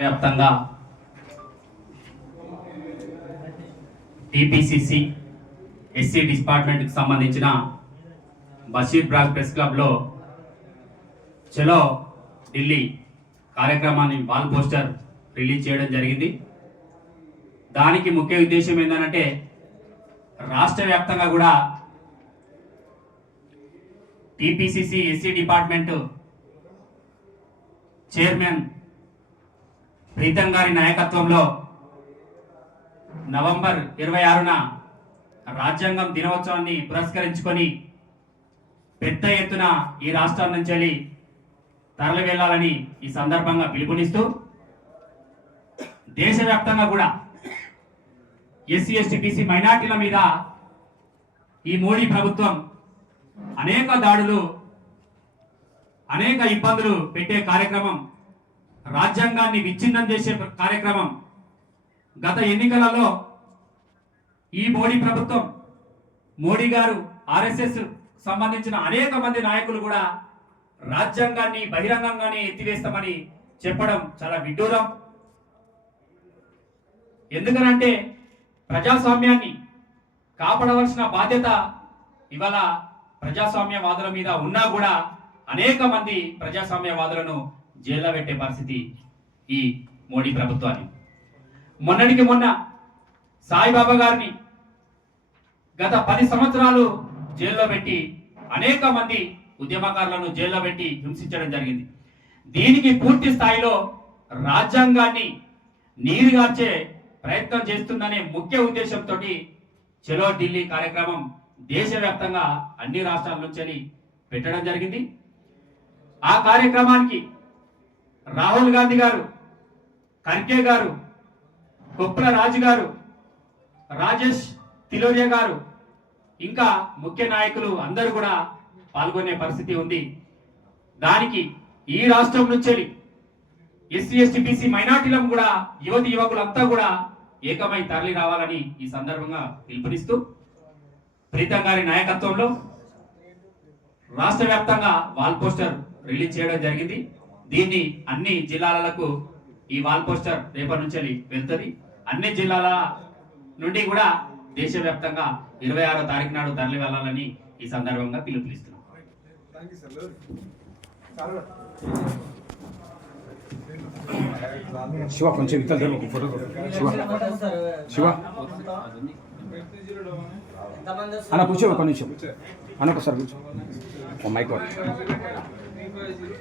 వ్యాప్తంగా TPCC SC డిపార్ట్మెంట్కి సంబంధించిన బషీర్ బ్రాగ్ ప్రెస్ క్లబ్లో చలో ఢిల్లీ కార్యక్రమాన్ని వాల్ పోస్టర్ రిలీజ్ చేయడం జరిగింది. దానికి ముఖ్య ఉద్దేశం ఏంటంటే రాష్ట్ర వ్యాప్తంగా కూడా TPCC SC department chairman Preetham గారి నాయకత్వంలో నవంబర్ 26న రాజ్యాంగం దినోత్సవాన్ని పురస్కరించుకొని పెద్ద ఎత్తున ఈ రాష్ట్రం నుంచి తరలి వెళ్ళాలని ఈ సందర్భంగా పిలుపునిస్తూ దేశవ్యాప్తంగా కూడా ఎస్సీ ఎస్టీ బీసీ మైనార్టీల మీద ఈ మోడీ ప్రభుత్వం అనేక దాడులు అనేక ఇబ్బందులు పెట్టే కార్యక్రమం, రాజ్యాంగాన్ని విచ్ఛిన్నం చేసే కార్యక్రమం గత ఎన్నికలలో ఈ మోడీ ప్రభుత్వం, మోడీ గారు, ఆర్ఎస్ఎస్ సంబంధించిన అనేక మంది నాయకులు కూడా రాజ్యాంగాన్ని బహిరంగంగానే ఎత్తివేస్తామని చెప్పడం చాలా విడ్డూరం. ఎందుకనంటే ప్రజాస్వామ్యాన్ని కాపాడవలసిన బాధ్యత ఇవాళ ప్రజాస్వామ్యవాదుల మీద ఉన్నా కూడా అనేక మంది ప్రజాస్వామ్యవాదులను జైల్లో పెట్టే పరిస్థితి ఈ మోడీ ప్రభుత్వాన్ని. మొన్నటికి మొన్న సాయిబాబా గారిని గత 10 సంవత్సరాలు జైల్లో పెట్టి అనేక మంది ఉద్యమకారులను జైల్లో పెట్టి హింసించడం జరిగింది. దీనికి పూర్తి స్థాయిలో రాజ్యాంగాన్ని నీరుగార్చే ప్రయత్నం చేస్తుందనే ముఖ్య ఉద్దేశంతో చలో ఢిల్లీ కార్యక్రమం దేశవ్యాప్తంగా అన్ని రాష్ట్రాల నుంచి పెట్టడం జరిగింది. ఆ కార్యక్రమానికి రాహుల్ గాంధీ గారు, ఖర్గే గారు, కొప్పుల రాజు గారు, రాజేష్ తిలోరియా గారు, ఇంకా ముఖ్య నాయకులు అందరూ కూడా పాల్గొనే పరిస్థితి ఉంది. దానికి ఈ రాష్ట్రం నుంచి ఎస్సీ ఎస్టీ బీసీ మైనార్టీలను కూడా యువతి యువకులంతా కూడా ఏకమై తరలి రావాలని ఈ సందర్భంగా పిలుపునిస్తూ ప్రీతం గారి నాయకత్వంలో రాష్ట్ర వ్యాప్తంగా వాల్ పోస్టర్ రిలీజ్ చేయడం జరిగింది. దీన్ని అన్ని జిల్లాలకు ఈ వాల్ పోస్టర్ రేపటి నుంచి వెళ్తుంది. అన్ని జిల్లాల నుండి కూడా దేశవ్యాప్తంగా 26వ తారీఖు నాడు తరలి వెళ్ళాలని ఈ సందర్భంగా పిలుపునిస్తున్నాం. శివ కొంచెం ఇతర ఫోటో శివ అన్న కూర్చో, ఒక నిమిషం అన్న, ఒకసారి కూర్చో మైక్